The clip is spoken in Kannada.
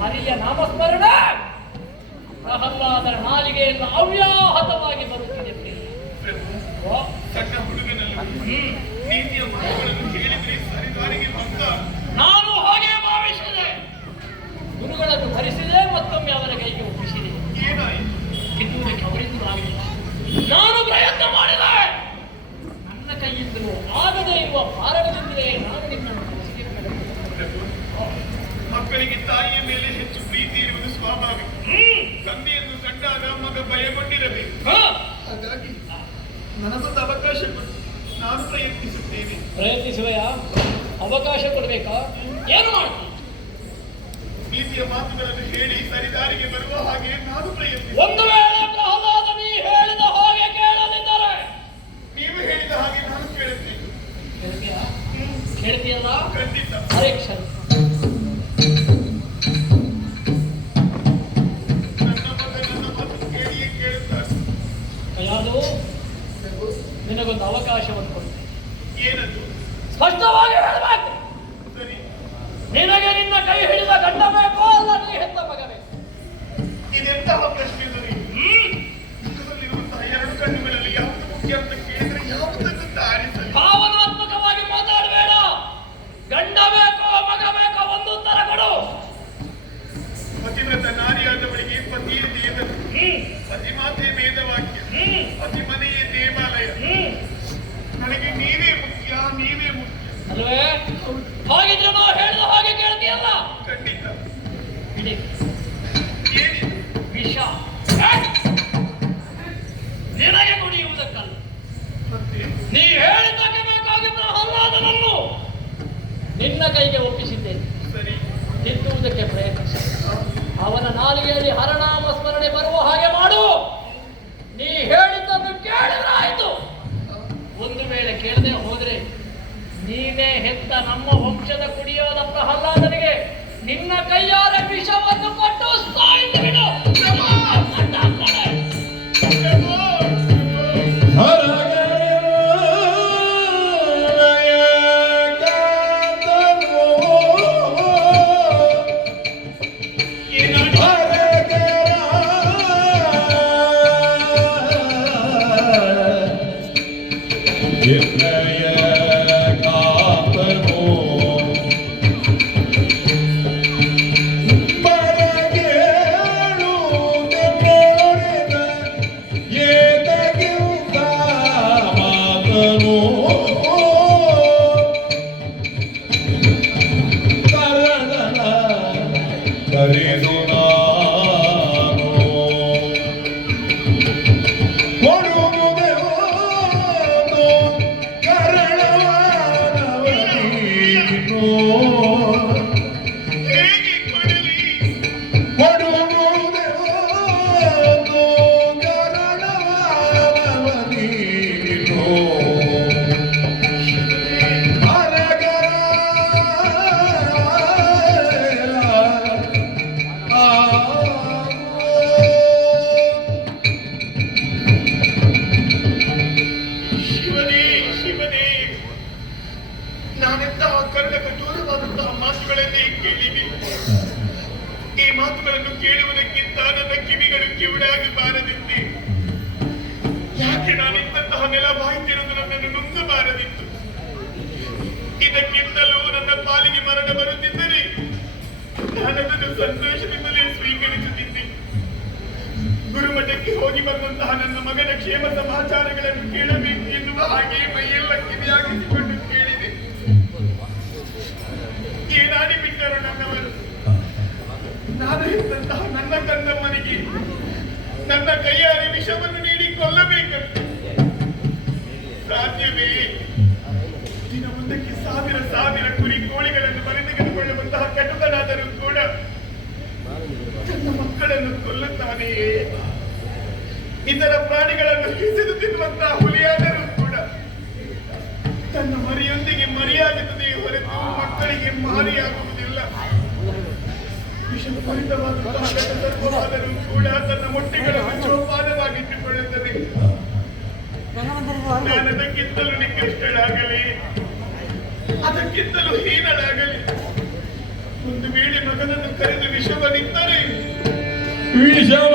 ಹರಿಯ ನಾಮಸ್ಮರಣೆ ಪ್ರಹ್ಲಾದರ ನಾಲಿಗೆಯನ್ನು ಅವ್ಯಾಹತವಾಗಿ ಬರುತ್ತಿದೆ. ನಾನು ಹಾಗೆ ಭಾವಿಸಿದೆ. ಗುರುಗಳನ್ನು ಧರಿಸಿದೆ, ಮತ್ತೊಮ್ಮೆ ಅವರ ಕೈಗೆ ಒಪ್ಪಿಸಿದೆ. ಕಿತ್ತುವುದಕ್ಕೆ ಅವರಿಂದಲೂ ಆಗಲಿಲ್ಲ. ನಾನು ಪ್ರಯತ್ನ ಮಾಡಿದೆ, ನನ್ನ ಕೈಯಿಂದಲೂ ಆಗದೇ ಇರುವ ಕಾರಣದಿಂದಲೇ ನಾನು ನಿನ್ನನ್ನು ಮಕ್ಕಳಿಗೆ ತಾಯಿಯ ಮೇಲೆ ಹೆಚ್ಚು ಪ್ರೀತಿ ಇರುವುದು ಸ್ವಾಭಾವಿಕ. ತಂದೆಯನ್ನು ಕಂಡಾಗ ಮಗ ಭಯಗೊಂಡಿರಬೇಕು. ಹಾಗಾಗಿ ನನಗೊಂದು ಅವಕಾಶ ಕೊಡು, ನಾನು ಪ್ರಯತ್ನಿಸುತ್ತೇನೆ. ಪ್ರಯತ್ನಿಸುವೆಯ? ಅವಕಾಶ ಕೊಡಬೇಕಾ? ಏನು ಮಾಡ್ತೀನಿ? ಪ್ರೀತಿಯ ಮಾತುಗಳನ್ನು ಹೇಳಿ ಸರಿದಾರಿಗೆ ಬರುವ ಹಾಗೆ ನಾನು ಪ್ರಯತ್ನಿಸಿ. ಒಂದು ವೇಳೆ ಪ್ರಹ್ಲಾದ ನೀ ಹೇಳಿದ ಹಾಗೆ ಕೇಳದಿದ್ದರೆ? ನೀವು ಹೇಳಿದ ಹಾಗೆ ನಾನು ಕೇಳುತ್ತೇನೆ. ಕೇಳ್ತೀಯಲ್ಲ? ಖಂಡಿತ. ಪರೀಕ್ಷೆ ನಿನಗೊಂದು ಅವಕಾಶವನ್ನು ಕೊಡ್ತೇನೆ. ಏನದು? ಸ್ಪಷ್ಟವಾಗಿ ಹೇಳಬೇಕು. ಸರಿ. ನಿನಗೆ ನಿನ್ನ ಕೈ ಹಿಡಿದ ಗಂಡ ಬೇಕೋ ಅಲ್ಲ ನೀ ಹೆತ್ತ ಮಗ ಬೇಕು? ಇದೆಂತಹ ಪ್ರಶ್ನೆ? ಮುಖದಲ್ಲಿರುವಂತಹ ಎರಡು ಕಣ್ಣುಗಳಲ್ಲಿ ಯಾವುದು ಮುಖ್ಯ ಅಂತ ಕೇಳಿದ್ರೆ ಯಾವುದನ್ನು ಆರಿಸಲಿ? ಭಾವನಾತ್ಮಕವಾಗಿ ಮಾತಾಡಬೇಡ. ಗಂಡ ಬೇಕೋ ಮಗ ಬೇಕೋ ಒಂದು ಉತ್ತರ ಕೊಡು. ಪತಿವ್ರತ ನಾರಿಯಾದವಳಿಗೆ ಪತಿಯೇ ದೇವರು, ಪತಿಮಾತೆ ವೇದವಾಕ್ಯ, ಪತಿ ಮನೆಯೇ ದೇವಾಲಯ. ನನಗೆ ನೀವೇ ಮುಖ್ಯ, ನೀವೇ ಮುಖ್ಯ ಅಲ್ವೇ? ಹಾಗಿದ್ರೆ ನಾವು ಹೇಳಿದ ಹಾಗೆ ಕೇಳ್ತೀಯಲ್ಲ? ಖಂಡಿತ. ಏನಿದೆ? ವಿಷ ನಿನಗೆ ಕುಡಿಯುವುದಕ್ಕಲ್ಲ. ನೀ ಹೇಳಿದ್ದಕ್ಕೆ ಬೇಕಾಗಿ ಪ್ರಹ್ಲಾದನನ್ನು ನಿನ್ನ ಕೈಗೆ ಒಪ್ಪಿಸಿದ್ದೇನೆ. ಸರಿ. ತಿದ್ದುವುದಕ್ಕೆ ಪ್ರಯತ್ನಿಸಿ. ಅವನ ನಾಲಿಗೆಯಲ್ಲಿ ಹರನಾಮ ಸ್ಮರಣೆ ಬರುವ ಹಾಗೆ ಮಾಡು. ನೀ ಹೇಳಿದ್ದನ್ನು ಕೇಳಿದ್ರೆ ಆಯ್ತು. ಒಂದು ವೇಳೆ ಕೇಳದೆ ಹೋದ್ರೆ ನೀನೇ ಹೆತ್ತ ನಮ್ಮ ವಂಶದ ಕುಡಿಯೋದ ಪ್ರಹ್ಲಾದನಿಗೆ ನಿನ್ನ ಕೈಯಾರೆ ವಿಷವನ್ನು ಕೊಟ್ಟು ಸಾಯಿತು ಬಿಡು. ಈ ಮಾತುಗಳನ್ನು ಕೇಳುವುದಕ್ಕಿಂತ ನನ್ನ ಕಿವಿಗಳು ಕಿವಿಡಾಗಿ ಬಾರದಿತ್ತು. ಯಾಕೆ ನಾನಿದ್ದಂತಹ ನೆಲ ಬಾಯ್ತಿರುವುದು ನನ್ನನ್ನು ನುಂಗಬಾರದಿತ್ತು. ಇದಕ್ಕಿಂತಲೂ ನನ್ನ ಪಾಲಿಗೆ ಮರಣ ಬರುತ್ತಿದ್ದರೆ ನಾನದನ್ನು ಸಂತೋಷದಿಂದಲೇ ಸ್ವೀಕರಿಸುತ್ತಿದ್ದೆ. ಗುರುಮಠಕ್ಕೆ ಹೋಗಿ ಬಂದಂತಹ ನನ್ನ ಮಗನ ಕ್ಷೇಮ ಸಮಾಚಾರಗಳನ್ನು ಕೇಳಬೇಕು ಎನ್ನುವ ಹಾಗೆ ಮೈಯೆಲ್ಲ ಕಿವಿಯಾಗಿಸಿಕೊಂಡು ಕೇಳಿದೆ. ಏನಾಡಿ ಬಿಟ್ಟರು ನನ್ನವರು. ನಾನು ಹೆತ್ತಂತಹ ನನ್ನ ಕಂದಮ್ಮನಿಗೆ ನನ್ನ ಕೈಯಾರೆ ವಿಷವನ್ನು ನೀಡಿ ಕೊಲ್ಲಬೇಕಂತೆ ಸಾಧ್ಯವೇ? ದಿನವೊಂದಕ್ಕೆ ಸಾವಿರ ಸಾವಿರ ಕುರಿ ಕೋಳಿಗಳನ್ನು ಬರೆತೆಗೆದುಕೊಳ್ಳುವಂತಹ ಕಟುಕನಾದರೂ ಕೂಡ ತನ್ನ ಮಕ್ಕಳನ್ನು ಕೊಲ್ಲುತ್ತಾನೆಯೇ? ಇತರ ಪ್ರಾಣಿಗಳನ್ನು ಹಿಸಿದು ತಿನ್ನುವಂತಹ ಹುಲಿಯಾದರೂ ಕೂಡ ತನ್ನ ಮರಿಯೊಂದಿಗೆ ಮರಿಯಾಗುತ್ತದೆ ಹೊರತು ಮಕ್ಕಳಿಗೆ ಮಾರಿಯಾಗುವುದಿಲ್ಲ. ವಿಷಪೂರಿತವಾದಂತಹ ಸರ್ಪವಾದರೂ ಕೂಡ ತನ್ನ ಮೊಟ್ಟೆಗಳನ್ನು ಜೋಪಾನವಾಗಿಟ್ಟುಕೊಳ್ಳುತ್ತದೆ. ನಾನು ಅದಕ್ಕಿಂತಲೂ ನಿಕೃಷ್ಟಳಾಗಲಿ, ಅದಕ್ಕಿಂತಲೂ ಹೀನಳಾಗಲಿ. ಒಂದು ವೇಳೆ ಮಗನನ್ನು ಕರೆದು ವಿಷವನ್ನಿತ್ತರೆ ವಿಷವ